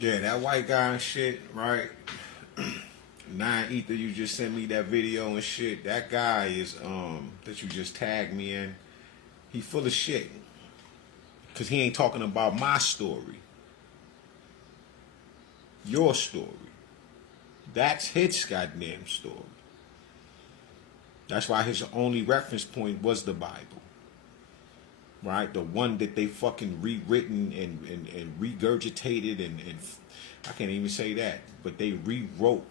Yeah, that white guy and shit, right? Nine Ether, you just sent me that video and shit. That guy is that you just tagged me in. He full of shit. Cause he ain't talking about my story. Your story. That's his goddamn story. That's why his only reference point was the Bible. Right? The one that they fucking rewritten and regurgitated and I can't even say that. But they rewrote,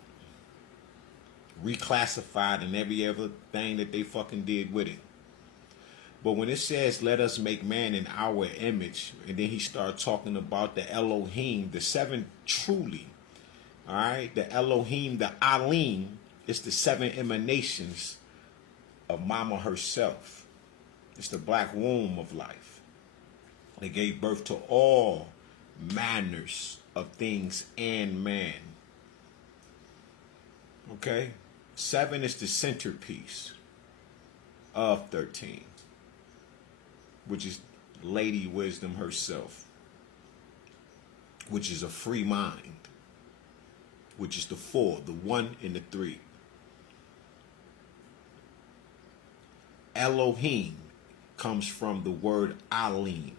reclassified, and every other thing that they fucking did with it. But when it says, let us make man in our image, and then he started talking about the Elohim, the seven truly, all right, the Elohim, the Alim, it's the seven emanations of Mama herself. It's the black womb of life. They gave birth to all manners of things and man. Okay? 7 is the centerpiece of 13, which is Lady Wisdom herself, which is a free mind, which is the 4, the 1 and the 3. Elohim comes from the word Alim.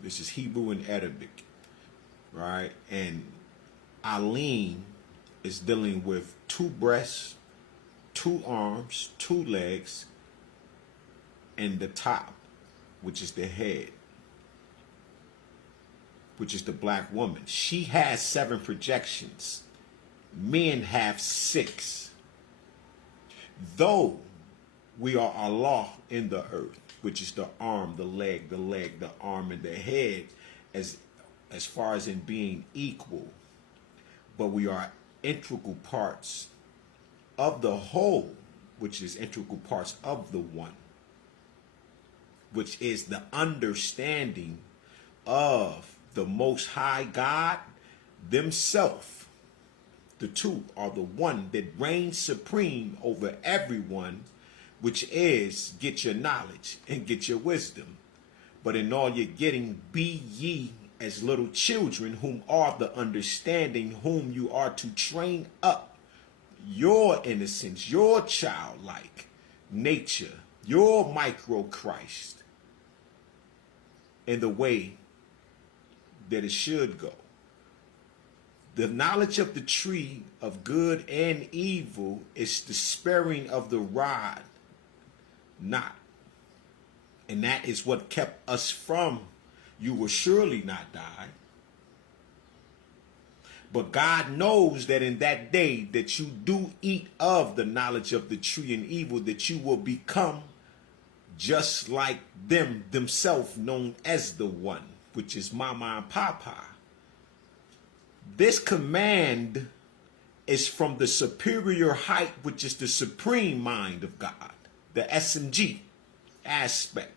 This is Hebrew and Arabic, right? And Alim is dealing with 2 breasts, 2 arms, 2 legs, and the top, which is the head, which is the black woman. She has 7 projections. Men have 6. Though we are Allah in the earth, which is the arm, the leg, the arm, and the head, as far as in being equal, but we are integral parts of the whole, which is integral parts of the one, which is the understanding of the Most High God themselves. The two are the one that reigns supreme over everyone, which is get your knowledge and get your wisdom. But in all you're getting, be ye as little children, whom are the understanding, whom you are to train up your innocence, your childlike nature, your micro Christ in the way that it should go. The knowledge of the tree of good and evil is the sparing of the rod, not. And that is what kept us from, you will surely not die. But God knows that in that day that you do eat of the knowledge of the tree and evil, that you will become just like them themselves, known as the one, which is Mama and Papa. This command is from the superior height, which is the supreme mind of God, the SMG aspect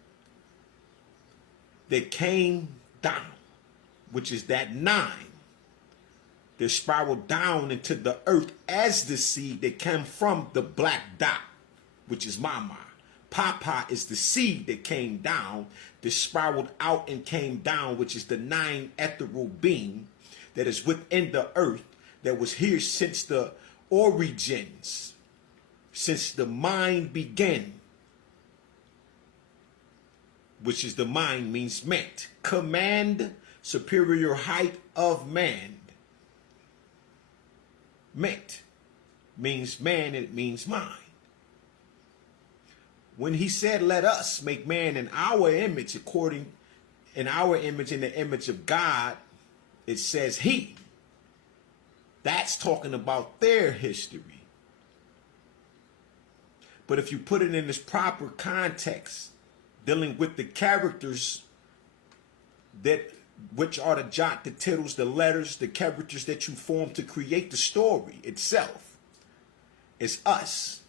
that came down, which is that 9 that spiraled down into the earth as the seed that came from the black dot, which is Mama. Papa is the seed that came down, that spiraled out and came down, which is the 9 ethereal being that is within the earth, that was here since the origins, since the mind began, which is the mind means meant. Command, superior height of man. Meant means man, and it means mind. When he said, let us make man in our image, in the image of God, it says he. That's talking about their history. But if you put it in this proper context, dealing with the characters which are the jot, the tittles, the letters, the characters that you form to create the story itself. It's us.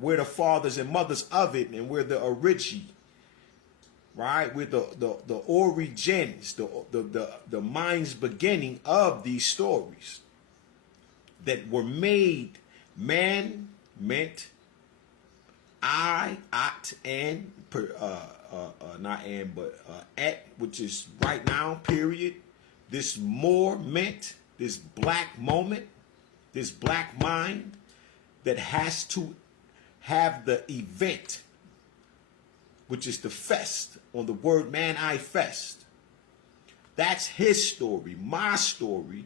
We're the fathers and mothers of it, and we're the origin. Right? We're the origins, the mind's beginning of these stories that were made. Man meant I, at, and, not and, but at, which is right now, period. this moment, this black moment, this black mind that has to have the event, which is the fest, on the word man I fest. That's his story. My story,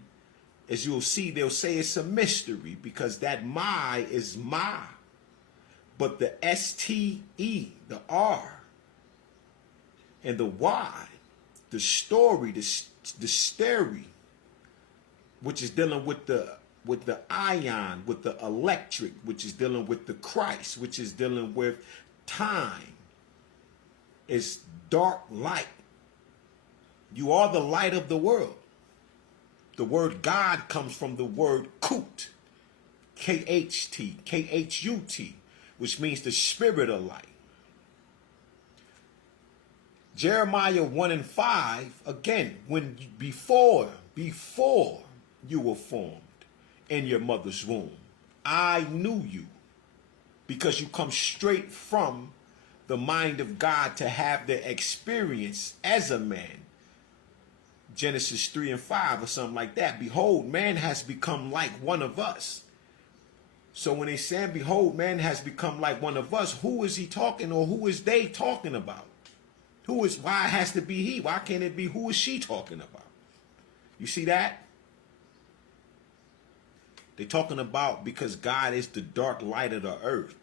as you'll see, they'll say it's a mystery because that my is ma. But the S-T-E, the R, and the Y, the story, the story, which is dealing with the ion, with the electric, which is dealing with the Christ, which is dealing with time, is dark light. You are the light of the world. The word God comes from the word Khut, K-H-T, K-H-U-T, which means the spirit of light. Jeremiah 1:5, again, when before you were formed in your mother's womb, I knew you, because you come straight from the mind of God to have the experience as a man. Genesis 3:5 or something like that. Behold, man has become like one of us. So when they say, behold, man has become like one of us, who is he talking, or who is they talking about? Why it has to be he? Why can't it be who is she talking about? You see that? They're talking about because God is the dark light of the earth.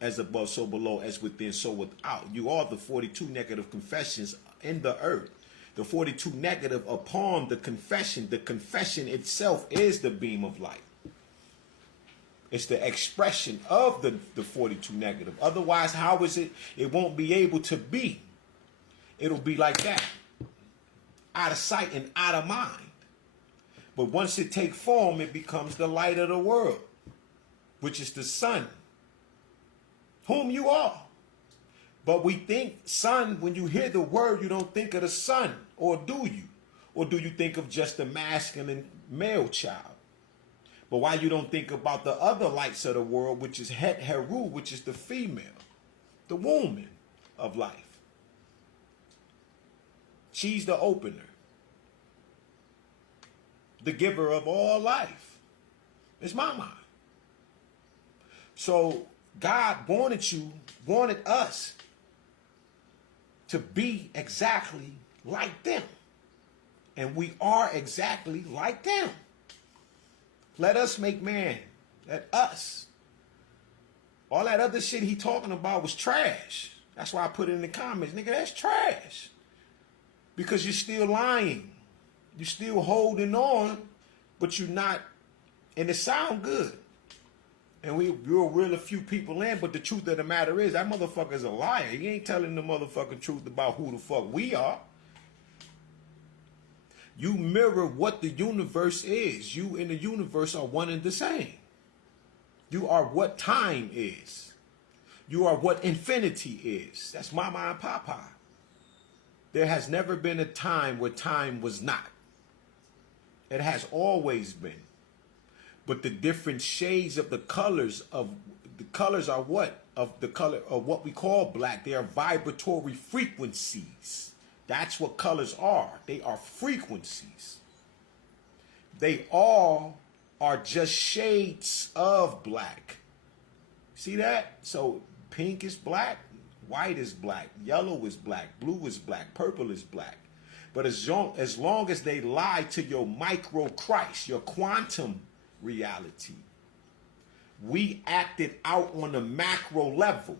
As above, so below, as within, so without. You are the 42 negative confessions in the earth. The 42 negative upon the confession. The confession itself is the beam of light. It's the expression of the 42 negative. Otherwise, how is it? It won't be able to be. It'll be like that. Out of sight and out of mind. But once it takes form, it becomes the light of the world, which is the sun, whom you are. But we think sun, when you hear the word, you don't think of the sun, or do you? Or do you think of just the masculine male child? But why you don't think about the other lights of the world, which is Het Heru, which is the female, the woman of life. She's the opener, the giver of all life. It's Mama. So God wanted us to be exactly like them. And we are exactly like them. Let us make man. Let us. All that other shit he talking about was trash. That's why I put it in the comments. Nigga, that's trash. Because you're still lying. You're still holding on, but you're not. And it sound good. And we'll reel a few people in, but the truth of the matter is that motherfucker's a liar. He ain't telling the motherfucking truth about who the fuck we are. You mirror what the universe is. You and the universe are one and the same. You are what time is. You are what infinity is. That's Mama and Papa. There has never been a time where time was not. It has always been. But the different shades of the colors are what? Of the color of what we call black. They are vibratory frequencies. That's what colors are. They are frequencies. They all are just shades of black. See that? So pink is black, white is black, yellow is black, blue is black, purple is black. But as long as they lie to your micro Christ, your quantum reality, we acted out on the macro level.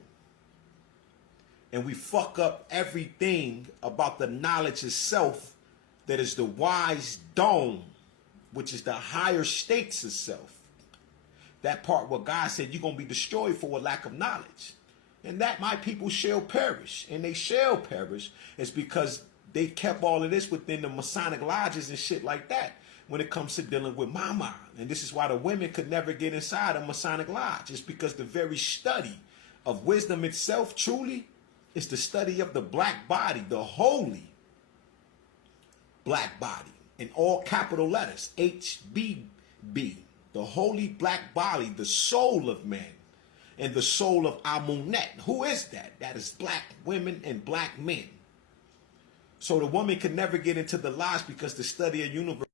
And we fuck up everything about the knowledge itself that is the wise dome, which is the higher states of self. That part where God said you're going to be destroyed for a lack of knowledge. And that my people shall perish. And they shall perish is because they kept all of this within the Masonic lodges and shit like that when it comes to dealing with Mama. And this is why the women could never get inside a Masonic lodge. It's because the very study of wisdom itself truly is the study of the black body, the holy black body, in all capital letters, HBB, the holy black body, the soul of man, and the soul of Amunet. Who is that? That is black women and black men. So the woman can never get into the lodge because the study of universe